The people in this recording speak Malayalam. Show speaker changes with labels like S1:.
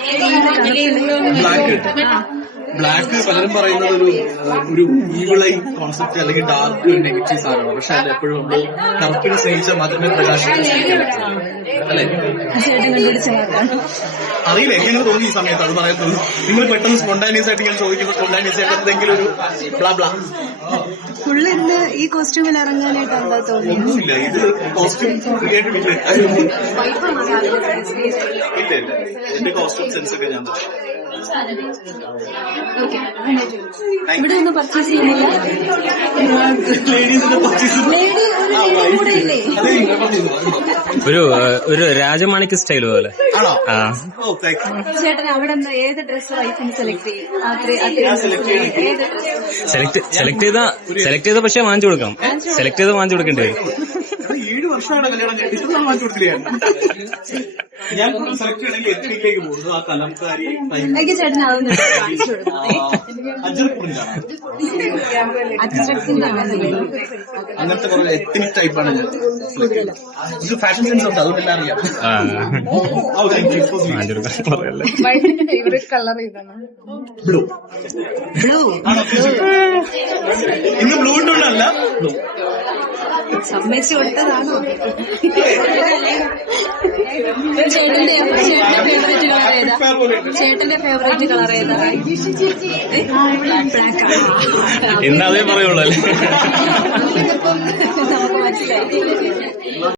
S1: ബ്ലാക്ക് പലരും പറയുന്നത് ഒരു ഈവിളൈ കോൺസെപ്റ്റ് അല്ലെങ്കിൽ ഡാർക്ക് ഒരു നെഗറ്റീവ് സാധനമാണ്. പക്ഷെ അത് എപ്പോഴും നമ്മൾ കറുപ്പിനെ സ്നേഹിച്ചാൽ മാത്രമേ പ്രകാശിക്കാൻ അല്ലെ? അറിയില്ല, എങ്ങനെ തോന്നി ഈ സമയത്ത് അത് പറയുന്നത്? നിങ്ങൾ പെട്ടെന്ന് സ്പോണ്ടാനിയസ് ആയിട്ട് ഞാൻ ചോദിക്കുമ്പോൾ സ്പോണ്ടാനിയസ് ആയിട്ട് എന്തെങ്കിലും ഒരു ബ്ലാ ബ്ലാ
S2: ഫുള്ളിന്ന് ഈ കോസ്റ്റ്യൂമിൽ ഇറങ്ങാനായിട്ട് എന്താ തോന്നിയില്ല.
S1: ഇത് കോസ്റ്റ്യൂം ക്രിയേറ്റീവ് ഇല്ല. എന്റെ കോസ്റ്റ്യൂം സെൻസ് ഒക്കെ ഞാൻ
S2: ഇവിടെ ഒന്നും പർച്ചേസ് ചെയ്യുന്നില്ല.
S3: ഒരു രാജമാണിക്ക് സ്റ്റൈൽ പോലെ.
S2: ചേട്ടൻ അവിടെ ഏത് ഡ്രസ് വൈഫിന് സെലക്ട്
S3: ചെയ്ത പക്ഷെ വാങ്ങിച്ചു കൊടുക്കാം. സെലക്ട് ചെയ്ത് വാങ്ങിച്ചു കൊടുക്കേണ്ടി വരും.
S1: 7 വർഷമാണ് കല്യാണം കഴിഞ്ഞിട്ട് വാങ്ങിച്ചു കൊടുത്തില്ല. ഞാൻ സെലക്ട് ചെയ്യണമെങ്കിൽ എത്തിലേക്ക് പോകുന്നു. ആ കലംകാരി
S2: ചേട്ടൻ
S1: അങ്ങനത്തെ കുറെ എത്നിക് ടൈപ്പാണ് ഞാൻ. ഇത് ഫാഷൻ സെൻസ് ഉണ്ട്, അതുകൊണ്ടെല്ലാം അറിയാം.
S2: വൈഫിന്റെ ഫേവറേറ്റ് കളർ ഏതാണ്?
S1: ബ്ലൂ.
S2: ബ്ലൂ.
S1: ഇന്ന് ബ്ലൂ ഉണ്ടല്ല,
S2: സമ്മതിച്ചു കൊടുത്തതാണോ? ചേട്ടന്റെ ഫേവറേറ്റ് കളർ ഏതാ? ചേട്ടന്റെ ഫേവറേറ്റ് കളർ ഏതാ?
S3: ഇന്നതേ പറയുള്ളൂ അല്ലേ?
S2: നമുക്ക് മനസ്സിലായി.